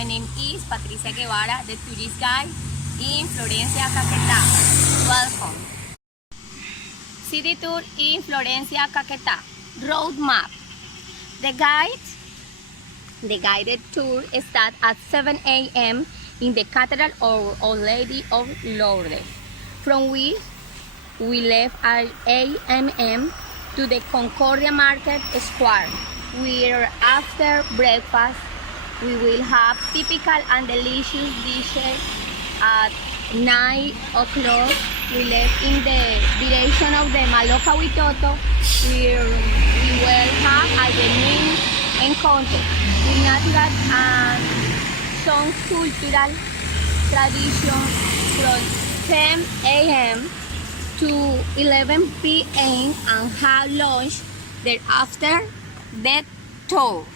My name is Patricia Guevara, the tourist guide in Florencia, Caquetá. Welcome. City tour in Florencia, Caquetá. Road map. The guided tour starts at 7 a.m. in the Cathedral of Our Lady of Lourdes, from which we left at 8 a.m. to the Concordia Market Square, where after breakfast we will have typical and delicious dishes. At 9 o'clock we left in the direction of the Maloca Huitoto, where we will have a unique encounter with natural and some cultural traditions from 10 a.m. to 11 p.m. and have lunch thereafter the tour.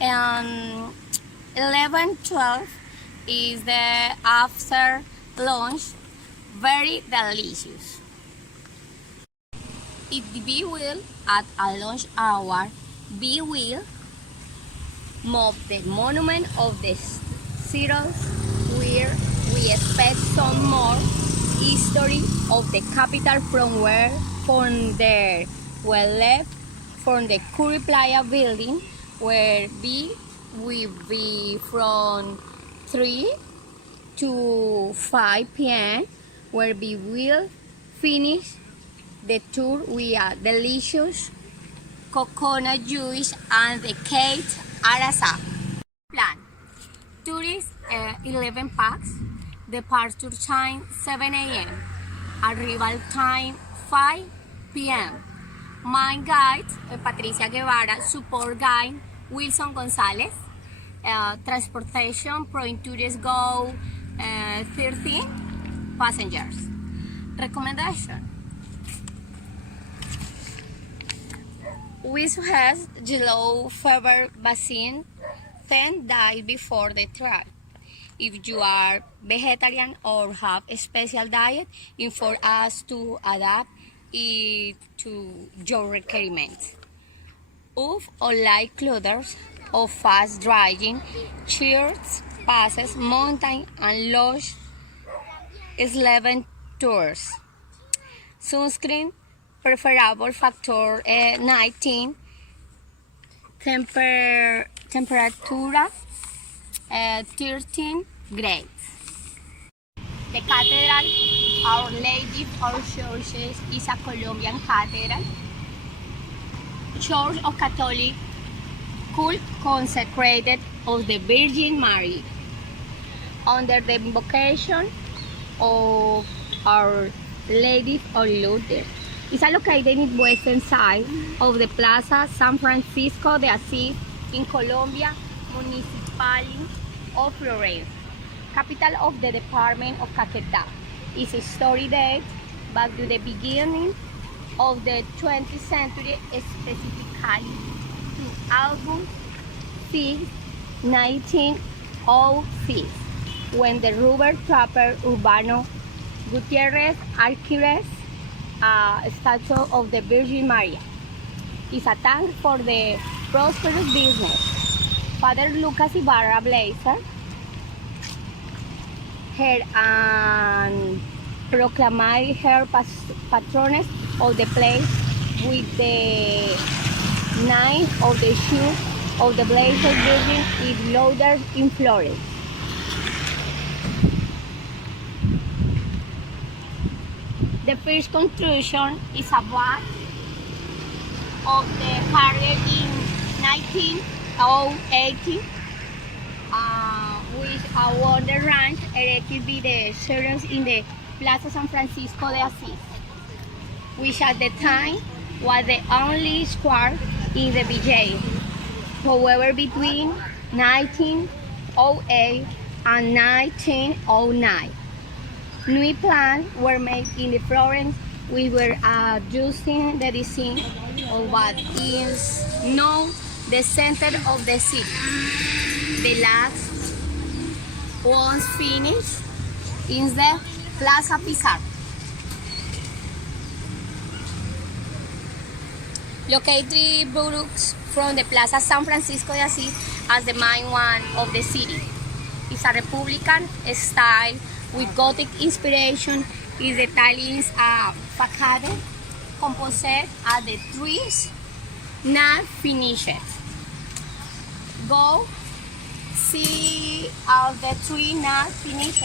11:12 is the after lunch, very delicious. If we will at a lunch hour, we will move the monument of the Ceros, where we expect some more history of the capital from there we left from the Curry Playa building, where we will be from 3 to 5 p.m. where we will finish the tour with a delicious coconut juice and the cake arasa. Plan. Tourist 11 packs. Departure time 7 a.m. Arrival time 5 p.m. My guide, Patricia Guevara, support guide, Wilson Gonzalez. Transportation, point tourists go 13 passengers. Recommendation. We suggest yellow fever vaccine 10 days before the trip. If you are vegetarian or have a special diet, inform us to adapt it to your requirements. Of or light clothes of fast drying, shirts, passes, mountain and lodge sleeping tours. Sunscreen, preferable factor 19, temperatura 13 grades. The Cathedral Our Lady of Churches is a Colombian cathedral, church of Catholic cult consecrated of the Virgin Mary, under the invocation of Our Lady of Lourdes. It's located in the western side of the Plaza San Francisco de Asís in Colombia, municipality of Florencia, capital of the department of Caquetá. Its story dates back to the beginning of the 20th century, specifically to August 6, 1906, when the rubber trapper Urbano Gutierrez Alquiles a statue of the Virgin Maria. It's a thank for the prosperous business. Father Lucas Ibarra Blazer, her and proclaimed her patroness of the place with the name of the shoe of the Blessed Virgin is loaded in Florence. The first construction is a bath of the carrier in 1980, which a wonder ranch erected by the servants in the Plaza San Francisco de Asís, which at the time was the only square in the VJ. However, between 1908 and 1909, new plans were made in the Florence, which were adjusting the design of what is now the center of the city. The last was finished in the Plaza Pizarro. Located 3 blocks from the Plaza San Francisco de Asís as the main one of the city. It's a Republican style with Gothic inspiration. Is the Italian's facade composite at the trees not finished. Go see all the tree not finished.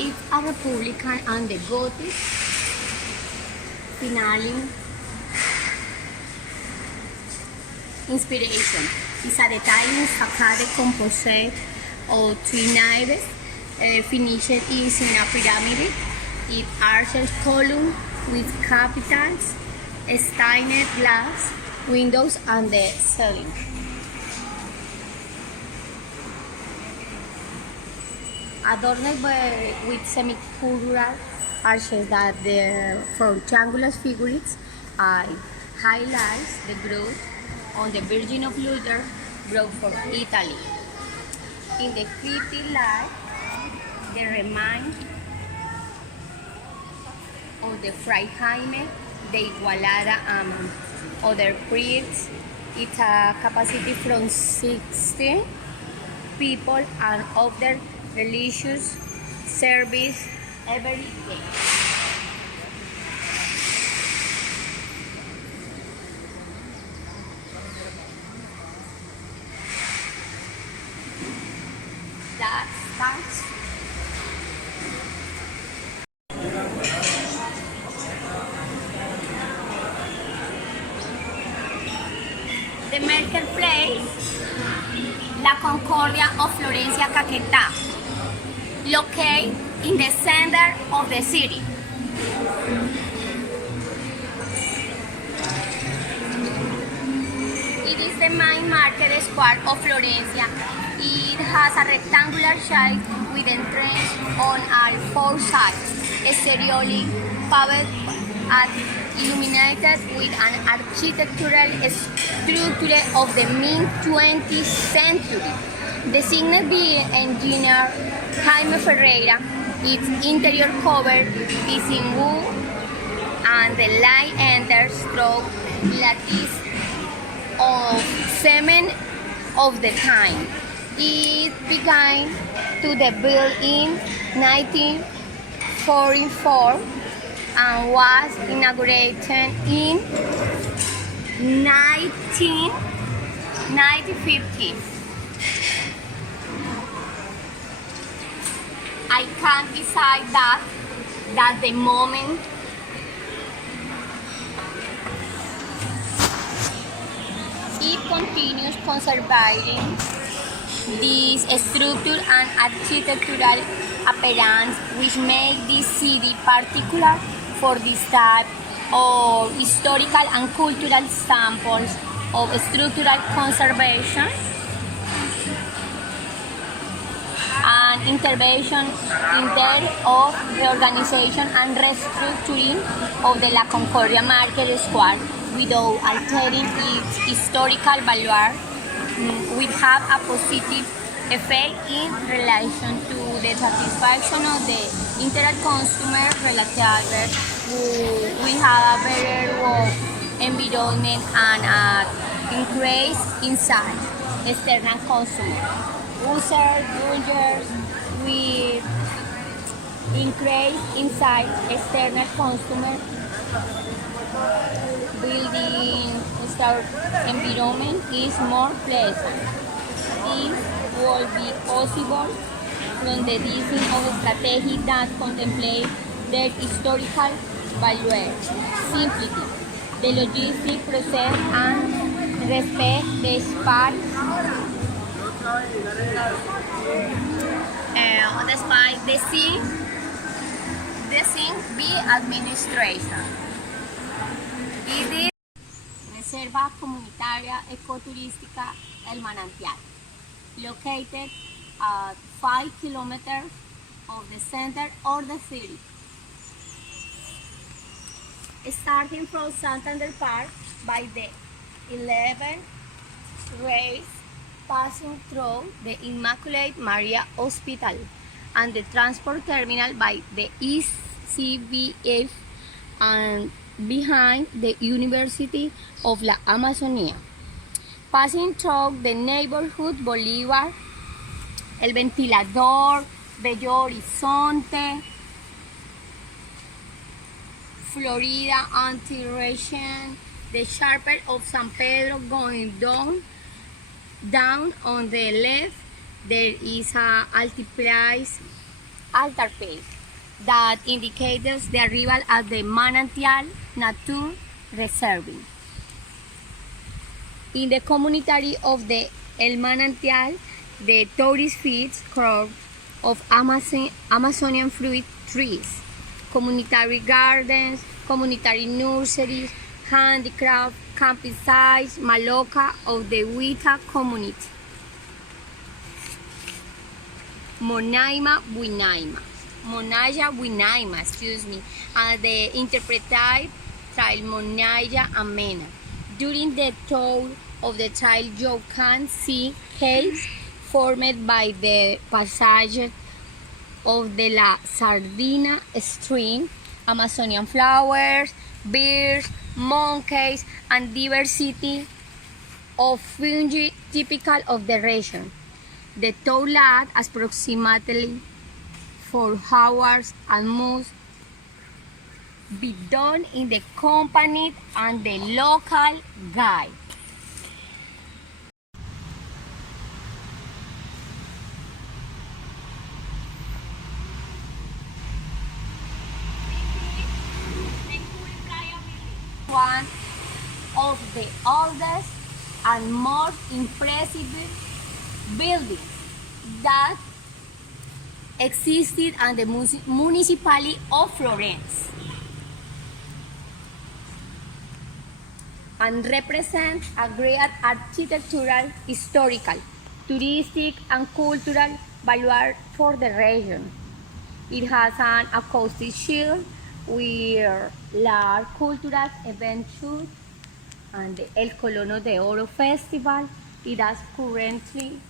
It's a Republican and the Gothic finale inspiration. It's an Italian facade composite of three naves. Finished is in a pyramid. It arches column with capitals, stained glass windows and the ceiling. Adorned with semicircular arches that from triangular figures highlights the growth on the Virgin of Luther brought from Italy. In the cryptic light, the remains of the Fray Jaime de Igualada and other priests. It's a capacity from 60 people and other religious service every day. That's the marketplace La Concordia of Florencia Caquetá, located in the center of the city. It is the main market square of Florencia. It has a rectangular shape with entrance on all four sides, exteriorly paved and illuminated with an architectural structure of the mid-20th century. Designed by engineer Jaime Ferreira, its interior cover is in wood and the light enters through lattice of cement of the time. It began to be built in 1944 and was inaugurated in 1950. I can't decide that the moment it continues conserving this structure and architectural appearance which make this city particular for this type of historical and cultural samples of structural conservation and intervention in terms of reorganization and restructuring of the La Concordia Market Square without altering its historical value, will have a positive effect in relation to the satisfaction of the internet consumer relative who will have a better work environment and increase inside external consumer. Users will increase inside external consumer building environment is more pleasant. This will be possible from the design of strategy that contemplate their historical value, simplicity, the logistic process and respect the space. Despite the scene be administration. It is Reserva Comunitaria Ecoturística El Manantial, located at 5 kilometers of the center of the city. starting from Santander Park by the 11th race, passing through the Immaculate Maria Hospital and the transport terminal by the East CBF and behind the University of La Amazonia, passing through the neighborhood Bolívar, El Ventilador, Bello Horizonte, Florida Anti-Region, the Chapel of San Pedro going down on the left. There is a altar place that indicates the arrival at the Manantial Nature Reserve. In the community of the El Manantial, the tourist feeds crop of Amazonian fruit trees, community gardens, community nurseries, handicraft, camping sites, Maloca of the Huita community. Monaya Buinaima, and the interpreted trail Monaya Amena. During the tour of the trail, you can see caves formed by the passage of the La Sardina stream, Amazonian flowers, birds, monkeys, and diversity of fungi typical of the region. The tour lasts approximately 4 hours and must be done in the company and the local guide. One of the oldest and most impressive buildings that existed in the municipality of Florence and represents a great architectural, historical, touristic, and cultural value for the region. It has an acoustic shield with large cultural events and the El Colono de Oro Festival. It is currently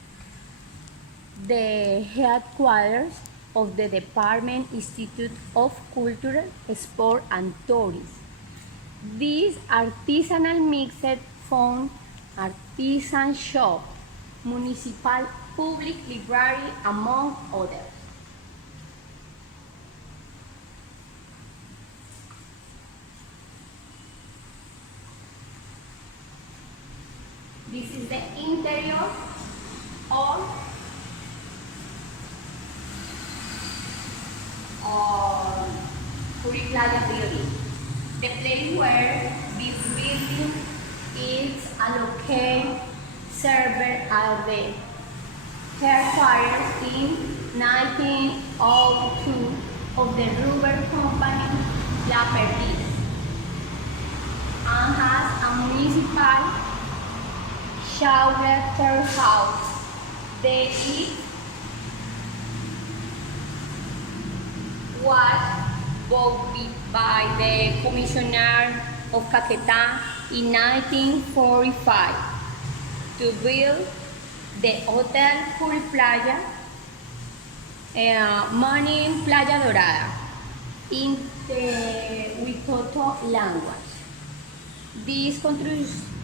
the headquarters of the Department Institute of Culture, Sport and Tourism. This artisanal mixed food, artisan shop, municipal public library, among others. This is the interior of Playa building. The place where this building is allocated served as the headquarters in 1902 of the rubber company ap3 and has a municipal shelter house. There is was bought by the Commissioner of Caquetá in 1945 to build the Hotel Full Playa, meaning Playa Dorada, in the Huitoto language. This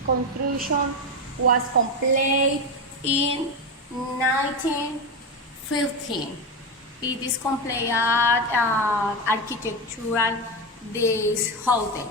construction was completed in 1915. It is completed architectural this hotel.